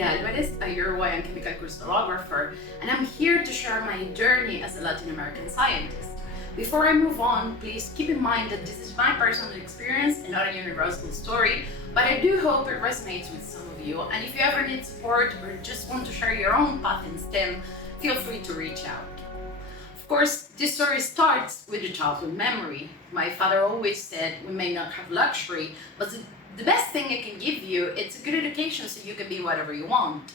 Natalia Alvarez, a Uruguayan chemical crystallographer, and I'm here to share my journey as a Latin American scientist. Before I move on, please keep in mind that this is my personal experience and not a universal story, but I do hope it resonates with some of you, and if you ever need support or just want to share your own path in STEM, feel free to reach out. Of course, this story starts with a childhood memory. My father always said we may not have luxury, but the best thing it can give you, it's a good education so you can be whatever you want.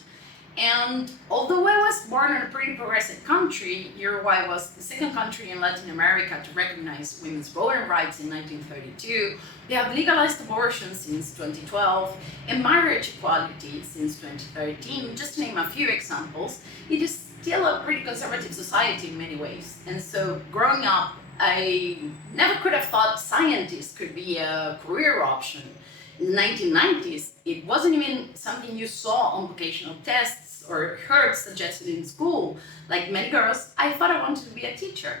And although I was born in a pretty progressive country, Uruguay was the second country in Latin America to recognize women's voting rights in 1932. They have legalized abortion since 2012 and marriage equality since 2013, just to name a few examples. It is still a pretty conservative society in many ways. And so growing up, I never could have thought scientist could be a career option. In the 1990s, it wasn't even something you saw on vocational tests or heard suggested in school. Like many girls, I thought I wanted to be a teacher.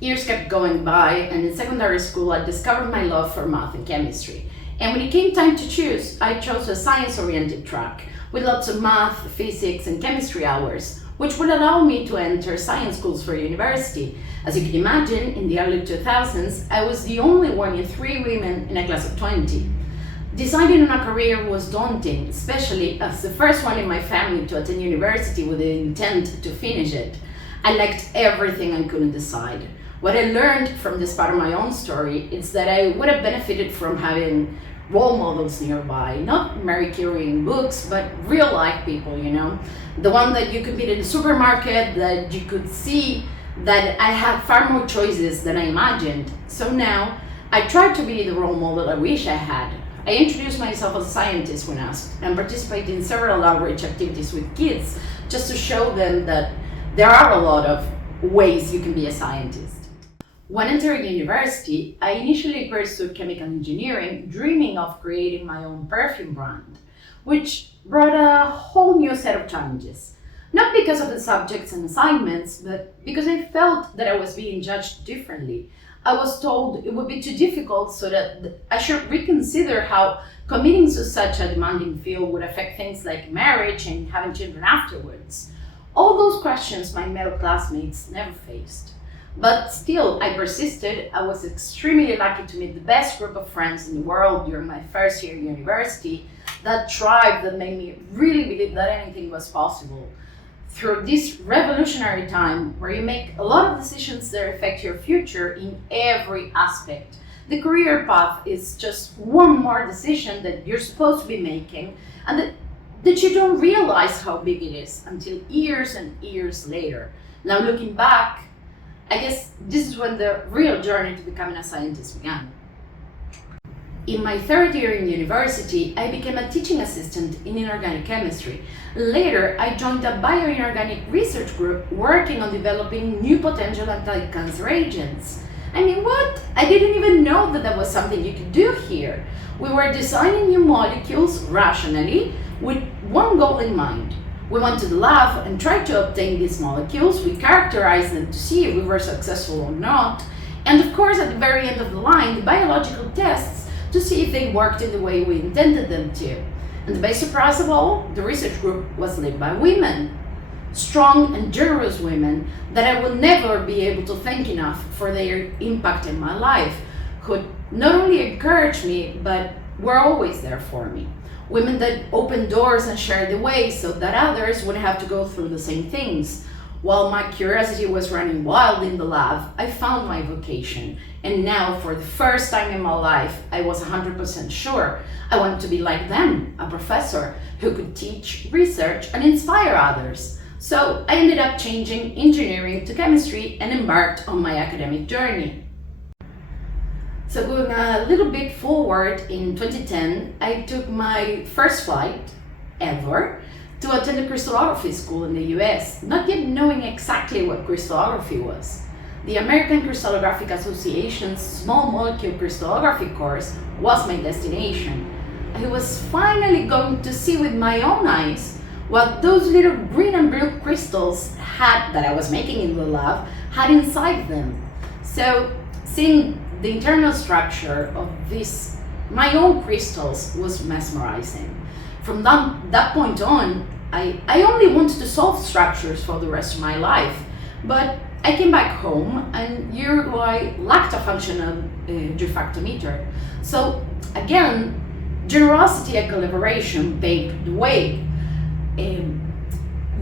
Years kept going by, and in secondary school, I discovered my love for math and chemistry. And when it came time to choose, I chose a science-oriented track with lots of math, physics, and chemistry hours, which would allow me to enter science schools for university. As you can imagine, in the early 2000s, I was the only one in 3 women in a class of 20. Deciding on a career was daunting, especially as the first one in my family to attend university with the intent to finish it. I liked everything and couldn't decide. What I learned from this part of my own story is that I would have benefited from having role models nearby, not Marie Curie in books, but real life people, the one that you could meet in the supermarket, that you could see that I had far more choices than I imagined. So now I try to be the role model I wish I had. I introduce myself as a scientist when asked and participate in several outreach activities with kids just to show them that there are a lot of ways you can be a scientist. When entering university, I initially pursued chemical engineering, dreaming of creating my own perfume brand, which brought a whole new set of challenges. Not because of the subjects and assignments, but because I felt that I was being judged differently. I was told it would be too difficult, so that I should reconsider how committing to such a demanding field would affect things like marriage and having children afterwards. All those questions my male classmates never faced. But still, I persisted. I was extremely lucky to meet the best group of friends in the world during my first year at university, that tribe that made me really believe that anything was possible. Through this revolutionary time where you make a lot of decisions that affect your future in every aspect, the career path is just one more decision that you're supposed to be making, and that you don't realize how big it is until years and years later. Now looking back, I guess this is when the real journey to becoming a scientist began. In my 3rd year in university, I became a teaching assistant in inorganic chemistry. Later, I joined a bioinorganic research group working on developing new potential anti-cancer agents. I mean, what? I didn't even know that was something you could do here. We were designing new molecules rationally with one goal in mind. We went to the lab and tried to obtain these molecules. We characterized them to see if we were successful or not. And of course, at the very end of the line, the biological tests to see if they worked in the way we intended them to. And the best surprise of all, the research group was led by women. Strong and generous women that I will never be able to thank enough for their impact in my life, who not only encouraged me, but were always there for me. Women that opened doors and shared the way so that others wouldn't have to go through the same things. While my curiosity was running wild in the lab, I found my vocation. And now, for the first time in my life, I was 100% sure I wanted to be like them, a professor who could teach, research, and inspire others. So I ended up changing engineering to chemistry and embarked on my academic journey. So going a little bit forward, in 2010, I took my first flight ever to attend a crystallography school in the US, not yet knowing exactly what crystallography was. The American Crystallographic Association's small molecule crystallography course was my destination. I was finally going to see with my own eyes what those little green and blue crystals that I was making in the lab had inside them. So seeing the internal structure of these, my own crystals, was mesmerizing. From that point on, I only wanted to solve structures for the rest of my life. But I came back home and Uruguay lacked a functional refractometer. So again, generosity and collaboration paved the way.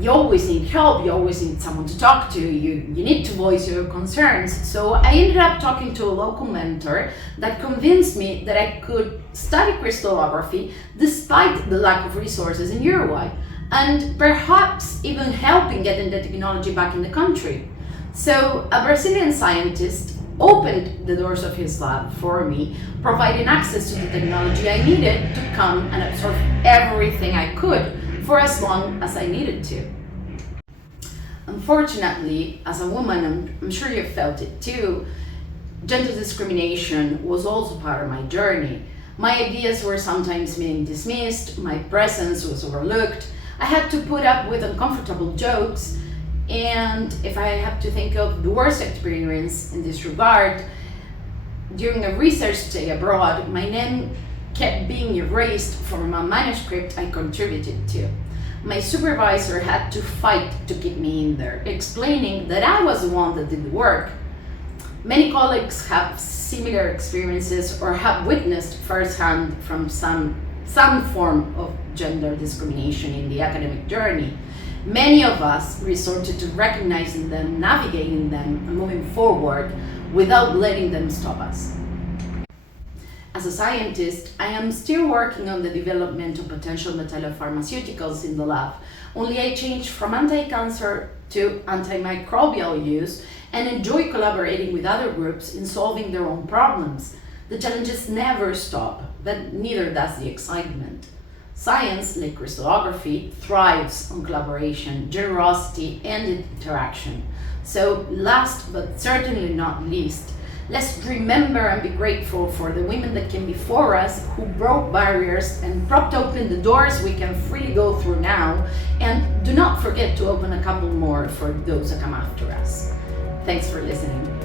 You always need help, you always need someone to talk to, you need to voice your concerns. So I ended up talking to a local mentor that convinced me that I could study crystallography despite the lack of resources in Uruguay, and perhaps even helping getting the technology back in the country. So a Brazilian scientist opened the doors of his lab for me, providing access to the technology I needed to come and absorb everything I could for as long as I needed to. Unfortunately, as a woman, I'm sure you've felt it too, gender discrimination was also part of my journey. My ideas were sometimes being dismissed, my presence was overlooked, I had to put up with uncomfortable jokes, and if I have to think of the worst experience in this regard, during a research stay abroad, my name kept being erased from a manuscript I contributed to. My supervisor had to fight to keep me in there, explaining that I was the one that did the work. Many colleagues have similar experiences or have witnessed firsthand from some form of gender discrimination in the academic journey. Many of us resorted to recognizing them, navigating them, and moving forward without letting them stop us. As a scientist, I am still working on the development of potential metallopharmaceuticals in the lab, only I changed from anti-cancer to antimicrobial use and enjoy collaborating with other groups in solving their own problems. The challenges never stop, but neither does the excitement. Science, like crystallography, thrives on collaboration, generosity, and interaction. So last but certainly not least, let's remember and be grateful for the women that came before us who broke barriers and propped open the doors we can freely go through now, and do not forget to open a couple more for those that come after us. Thanks for listening.